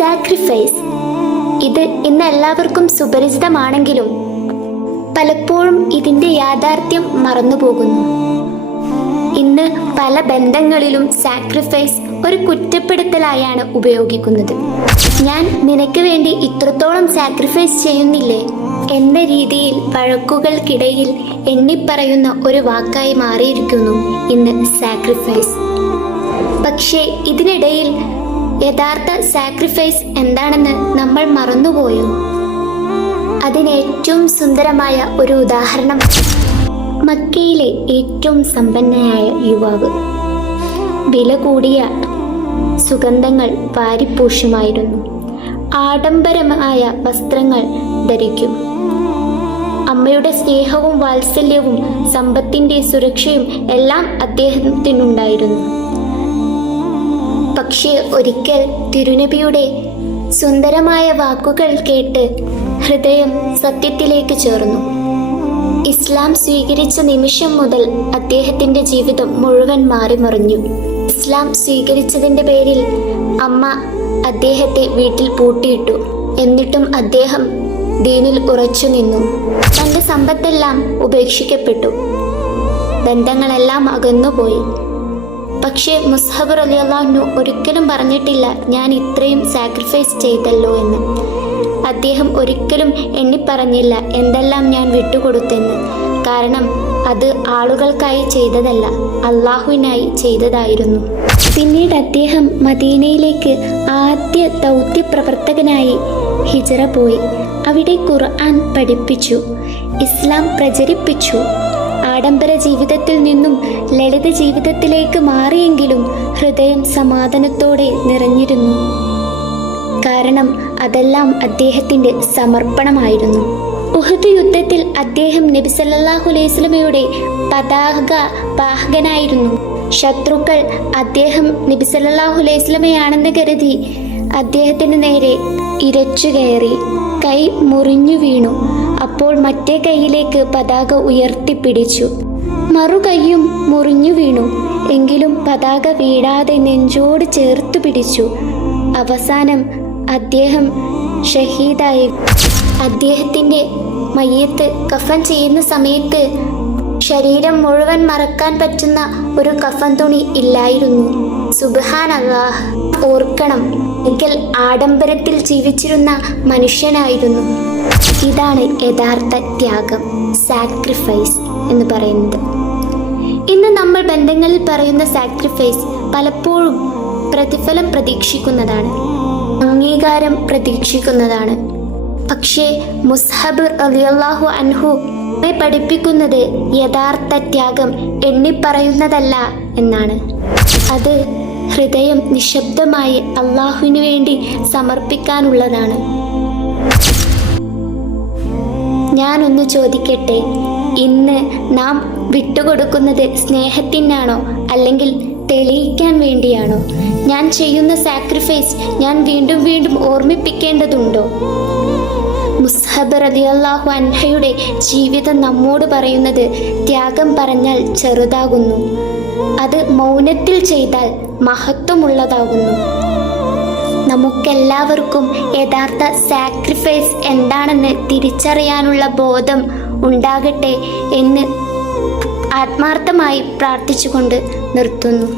Sacrifice ഇത് ഇന്ന് എല്ലാവർക്കും സുപരിചിതമാണെങ്കിലും പലപ്പോഴും ഇതിൻ്റെ യാഥാർത്ഥ്യം മറന്നുപോകുന്നു. ഇന്ന് പല ബന്ധങ്ങളിലും സാക്രിഫൈസ് ഒരു കുറ്റപ്പെടുത്തലായാണ് ഉപയോഗിക്കുന്നത്. ഞാൻ നിനക്ക് വേണ്ടി ഇത്രത്തോളം സാക്രിഫൈസ് ചെയ്യുന്നില്ലേ എന്ന രീതിയിൽ വഴക്കുകൾക്കിടയിൽ എണ്ണിപ്പറയുന്ന ഒരു വാക്കായി മാറിയിരിക്കുന്നു ഇന്ന് സാക്രിഫൈസ്. പക്ഷേ ഇതിനിടയിൽ യഥാർത്ഥ സാക്രിഫൈസ് എന്താണെന്ന് നമ്മൾ മറന്നുപോയോ? അതിന് ഏറ്റവും സുന്ദരമായ ഒരു ഉദാഹരണം മക്കയിലെ ഏറ്റവും സമ്പന്നനായ യുവാവ് വില കൂടിയ സുഗന്ധങ്ങൾ വാരിപ്പൂശുമായിരുന്നു. ആഡംബരമായ വസ്ത്രങ്ങൾ ധരിക്കും. അമ്മയുടെ സ്നേഹവും വാത്സല്യവും സമ്പത്തിൻ്റെ സുരക്ഷയും എല്ലാം അദ്ദേഹത്തിനുണ്ടായിരുന്നു. പക്ഷേ ഒരിക്കൽ തിരുനബിയുടെ സുന്ദരമായ വാക്കുകൾ കേട്ട് ഹൃദയം സത്യത്തിലേക്ക് ചേർന്നു. ഇസ്ലാം സ്വീകരിച്ച നിമിഷം മുതൽ അദ്ദേഹത്തിൻ്റെ ജീവിതം മുഴുവൻ മാറിമറിഞ്ഞു. ഇസ്ലാം സ്വീകരിച്ചതിൻ്റെ പേരിൽ അമ്മ അദ്ദേഹത്തെ വീട്ടിൽ പൂട്ടിയിട്ടു. എന്നിട്ടും അദ്ദേഹം ദീനിൽ ഉറച്ചു നിന്നു. തൻ്റെ സമ്പത്തെല്ലാം ഉപേക്ഷിക്കപ്പെട്ടു. ബന്ധങ്ങളെല്ലാം അകന്നുപോയി. പക്ഷേ മുസ്ഹബ് റളിയല്ലാഹു അൻഹു ഒരിക്കലും പറഞ്ഞിട്ടില്ല ഞാൻ ഇത്രയും സാക്രിഫൈസ് ചെയ്തല്ലോ എന്ന്. അദ്ദേഹം ഒരിക്കലും എണ്ണിപ്പറഞ്ഞില്ല എന്തെല്ലാം ഞാൻ വിട്ടുകൊടുത്തെന്ന്. കാരണം അത് ആളുകൾക്കായി ചെയ്തതല്ല, അള്ളാഹുവിനായി ചെയ്തതായിരുന്നു. പിന്നീട് അദ്ദേഹം മദീനയിലേക്ക് ആദ്യ ദൗത്യ പ്രവർത്തകനായി ഹിജ്റ പോയി. അവിടെ ഖുർആൻ പഠിപ്പിച്ചു, ഇസ്ലാം പ്രചരിപ്പിച്ചു. ആഡംബര ജീവിതത്തിൽ നിന്നും ലളിത ജീവിതത്തിലേക്ക് മാറിയെങ്കിലും ഹൃദയം സമാധാനത്തോടെ നിറഞ്ഞിരുന്നു. കാരണം അതെല്ലാം അദ്ദേഹത്തിൻ്റെ സമർപ്പണമായിരുന്നു. ഉഹദ് യുദ്ധത്തിൽ അദ്ദേഹം നബി സല്ലല്ലാഹു അലൈഹി വസല്ലമയുടെ പതാക വാഹകനായിരുന്നു. ശത്രുക്കൾ അദ്ദേഹം നബി സല്ലല്ലാഹു അലൈഹി വസല്ലമയാണെന്ന് കരുതി അദ്ദേഹത്തിന് നേരെ ഇരച്ചു കയറി. കൈ മുറിഞ്ഞു വീണു. അപ്പോൾ മറ്റേ കൈയിലേക്ക് പതാക ഉയർത്തിപ്പിടിച്ചു. മറുകൈയും മുറിഞ്ഞു വീണു. എങ്കിലും പതാക വീഴാതെ നെഞ്ചോട് ചേർത്തു പിടിച്ചു. അവസാനം അദ്ദേഹം ഷഹീദായി. അദ്ദേഹത്തിൻ്റെ മയ്യത്ത് കഫൻ ചെയ്യുന്ന സമയത്ത് ശരീരം മുഴുവൻ മറക്കാൻ പറ്റുന്ന ഒരു കഫൻ തുണി ഇല്ലായിരുന്നു. സുബ്ഹാനല്ലാഹ്, ഓർക്കണം, ഒരിക്കൽ ആഡംബരത്തിൽ ജീവിച്ചിരുന്ന മനുഷ്യനായിരുന്നു. ഇതാണ് യഥാർത്ഥ ത്യാഗം, സാക്രിഫൈസ് എന്ന് പറയുന്നത്. ഇന്ന് നമ്മൾ ബന്ധങ്ങളിൽ പറയുന്ന സാക്രിഫൈസ് പലപ്പോഴും പ്രതിഫലം പ്രതീക്ഷിക്കുന്നതാണ്, അംഗീകാരം പ്രതീക്ഷിക്കുന്നതാണ്. പക്ഷേ മുസ്ഹബ് റളിയല്ലാഹു അൻഹു പഠിപ്പിക്കുന്നത് യഥാർത്ഥ ത്യാഗം എണ്ണിപ്പറയുന്നതല്ല എന്നാണ്. അത് ഹൃദയം നിശബ്ദമായി അള്ളാഹുവിനു വേണ്ടി സമർപ്പിക്കാനുള്ളതാണ്. ഞാനൊന്ന് ചോദിക്കട്ടെ, ഇന്ന് നാം വിട്ടുകൊടുക്കുന്നത് സ്നേഹത്തിനാണോ അല്ലെങ്കിൽ തെളിയിക്കാൻ വേണ്ടിയാണോ? ഞാൻ ചെയ്യുന്ന സാക്രിഫൈസ് ഞാൻ വീണ്ടും വീണ്ടും ഓർമ്മിപ്പിക്കേണ്ടതുണ്ടോ? മുസ്ഹബ് റളിയല്ലാഹു അൻഹയുടെ ജീവിതം നമ്മോട് പറയുന്നത് ത്യാഗം പറഞ്ഞാൽ ചെറുതാകുന്നു, അത് മൗനത്തിൽ ചെയ്താൽ മഹത്വമുള്ളതാകുന്നു. നമുക്കെല്ലാവർക്കും യഥാർത്ഥ സാക്രിഫൈസ് എന്താണെന്ന് തിരിച്ചറിയാനുള്ള ബോധം ഉണ്ടാകട്ടെ എന്ന് ആത്മാർത്ഥമായി പ്രാർത്ഥിച്ചുകൊണ്ട് നിർത്തുന്നു.